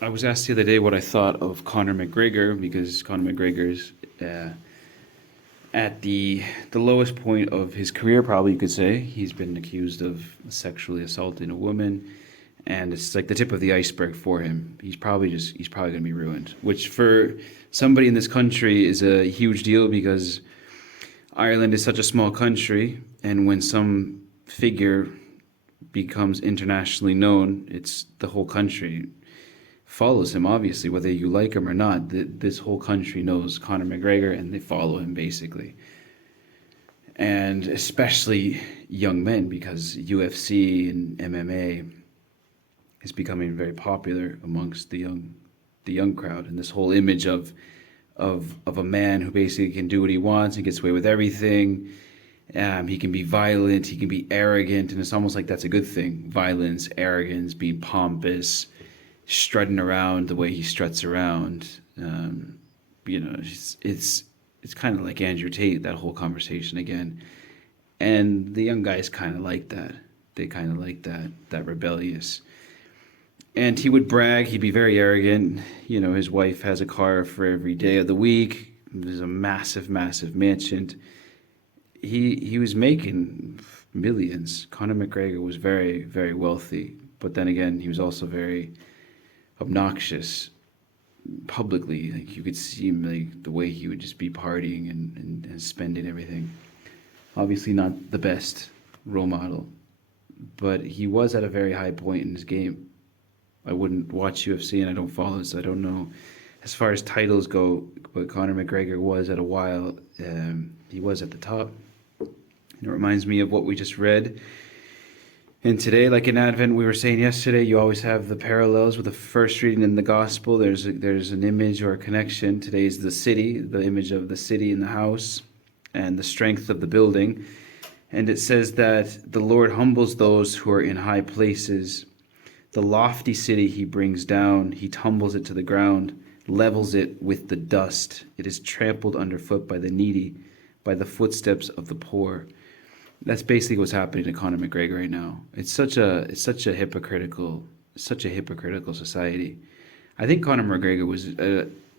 I was asked the other day what I thought of Conor McGregor because Conor McGregor's uh, at the lowest point of his career, probably you could say. He's been accused of sexually assaulting a woman, and it's like the tip of the iceberg for him. He's probably going to be ruined, which for somebody in this country is a huge deal because Ireland is such a small country, and when some figure becomes internationally known, it's the whole country follows him, obviously, whether you like him or not. This whole country knows Conor McGregor and they follow him basically. And especially young men because UFC and MMA is becoming very popular amongst the young crowd, and this whole image of a man who basically can do what he wants and gets away with everything. He can be violent, he can be arrogant, and it's almost like that's a good thing. Violence, arrogance, being pompous, strutting around the way he struts around. It's kind of like Andrew Tate, that whole conversation again. And the young guys kind of like that. They kind of like that rebellious. And he would brag. He'd be very arrogant. His wife has a car for every day of the week. There's a massive, massive mansion. He was making millions. Conor McGregor was very, very wealthy. But then again, he was also very obnoxious publicly. Like you could see him, like the way he would just be partying and spending everything. Obviously not the best role model, but he was at a very high point in his game. I wouldn't watch UFC and I don't follow it, so I don't know as far as titles go, but Conor McGregor was at a while, he was at the top. And it reminds me of what we just read. And today, like in Advent, we were saying yesterday, you always have the parallels with the first reading in the Gospel. There's an image or a connection. Today is the city, the image of the city and the house, and the strength of the building. And it says that the Lord humbles those who are in high places. The lofty city he brings down, he tumbles it to the ground, levels it with the dust. It is trampled underfoot by the needy, by the footsteps of the poor. That's basically what's happening to Conor McGregor right now. It's such a hypocritical society. I think Conor McGregor was,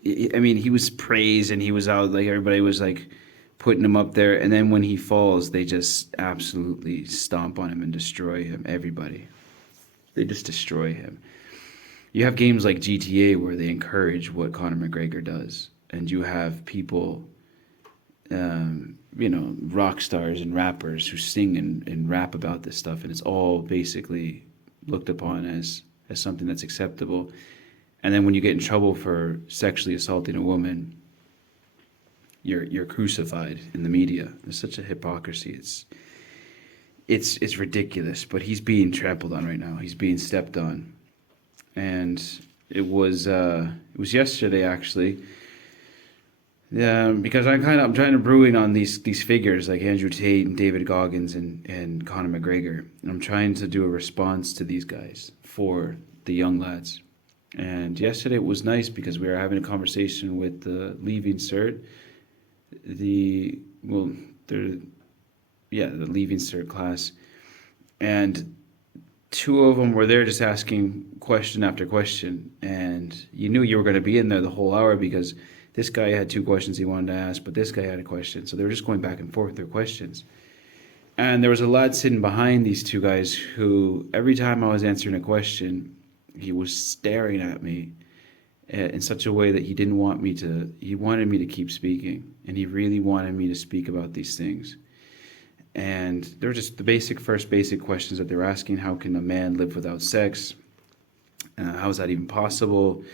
he was praised and he was out, like everybody was like putting him up there, and then when he falls, they just absolutely stomp on him and destroy him. Everybody, they just destroy him. You have games like GTA where they encourage what Conor McGregor does, and you have people, rock stars and rappers who sing and rap about this stuff, and it's all basically looked upon as something that's acceptable. And then when you get in trouble for sexually assaulting a woman, you're crucified in the media. There's such a hypocrisy. It's ridiculous. But he's being trampled on right now. He's being stepped on, and it was yesterday actually. Yeah, because I'm trying to brewing on these figures like Andrew Tate and David Goggins and Conor McGregor. And I'm trying to do a response to these guys for the young lads. And yesterday it was nice because we were having a conversation with the Leaving Cert, the Leaving Cert class, and two of them were there just asking question after question, and you knew you were going to be in there the whole hour because this guy had two questions he wanted to ask, but this guy had a question. So they were just going back and forth with their questions. And there was a lad sitting behind these two guys who, every time I was answering a question, he was staring at me in such a way that he wanted me to keep speaking. And he really wanted me to speak about these things. And they were just the first basic questions that they were asking. How can a man live without sex? How is that even possible?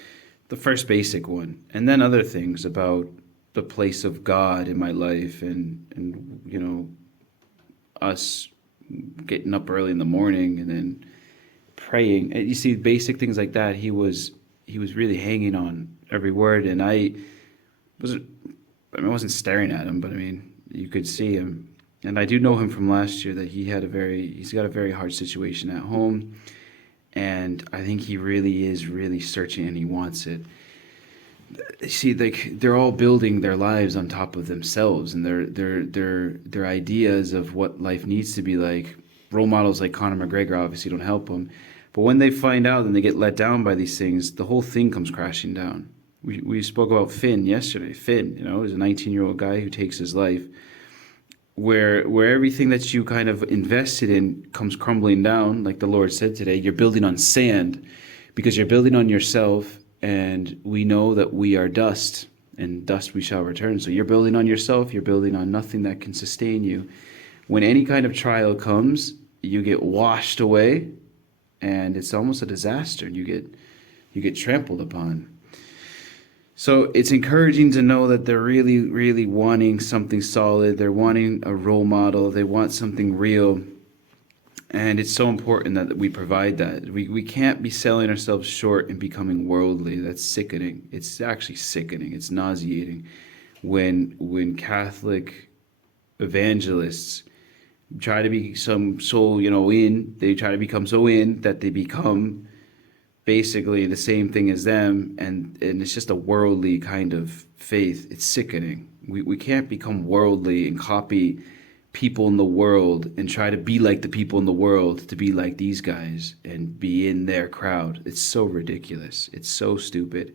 The first basic one, and then other things about the place of God in my life, and us getting up early in the morning and then praying. And you see, basic things like that. He was really hanging on every word, and I wasn't staring at him, but you could see him. And I do know him from last year that he's got a very hard situation at home. And I think he really is searching, and he wants it. See, like they're all building their lives on top of themselves and their ideas of what life needs to be like. Role models like Conor McGregor obviously don't help them, But when they find out and they get let down by these things, the whole thing comes crashing down. We spoke about Finn yesterday. Finn, is a 19-year-old guy who takes his life, where everything that you kind of invested in comes crumbling down. Like the Lord said today, you're building on sand because you're building on yourself, and we know that we are dust, and dust we shall return. So you're building on yourself, you're building on nothing that can sustain you. When any kind of trial comes, you get washed away, and it's almost a disaster. You get trampled upon. So it's encouraging to know that they're really, really wanting something solid. They're wanting a role model. They want something real. And it's so important that we provide that. We can't be selling ourselves short and becoming worldly. That's sickening. It's actually sickening. It's nauseating when Catholic evangelists try to be they try to become so in that they become basically the same thing as them, and it's just a worldly kind of faith. It's sickening. We can't become worldly and copy people in the world and try to be like the people in the world to be like these guys and be in their crowd. It's so ridiculous. It's so stupid.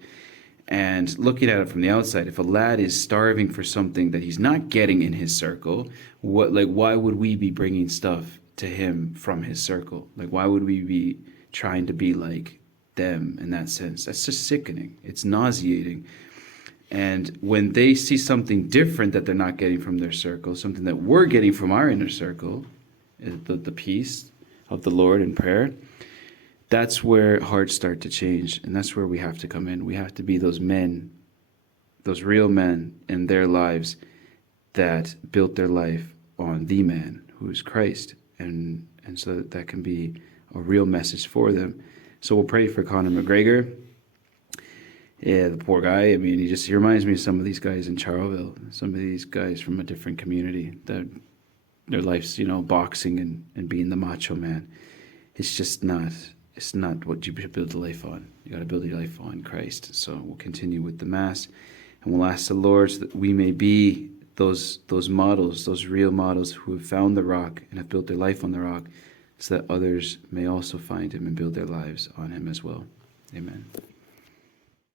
And looking at it from the outside, if a lad is starving for something that he's not getting in his circle, why would we be bringing stuff to him from his circle? Like, why would we be trying to be like them in that sense? That's just sickening. It's nauseating. And when they see something different that they're not getting from their circle, something that we're getting from our inner circle, the peace of the Lord in prayer, that's where hearts start to change. And that's where we have to come in. We have to be those men, those real men in their lives that built their life on the man who is Christ. And so that can be a real message for them. So we'll pray for Conor McGregor. Yeah, the poor guy. I mean, he reminds me of some of these guys in Charleville, some of these guys from a different community that their life's, boxing and being the macho man. It's not what you should build a life on. You got to build your life on Christ. So we'll continue with the Mass, and we'll ask the Lord so that we may be those models, those real models who have found the rock and have built their life on the rock, so that others may also find him and build their lives on him as well. Amen.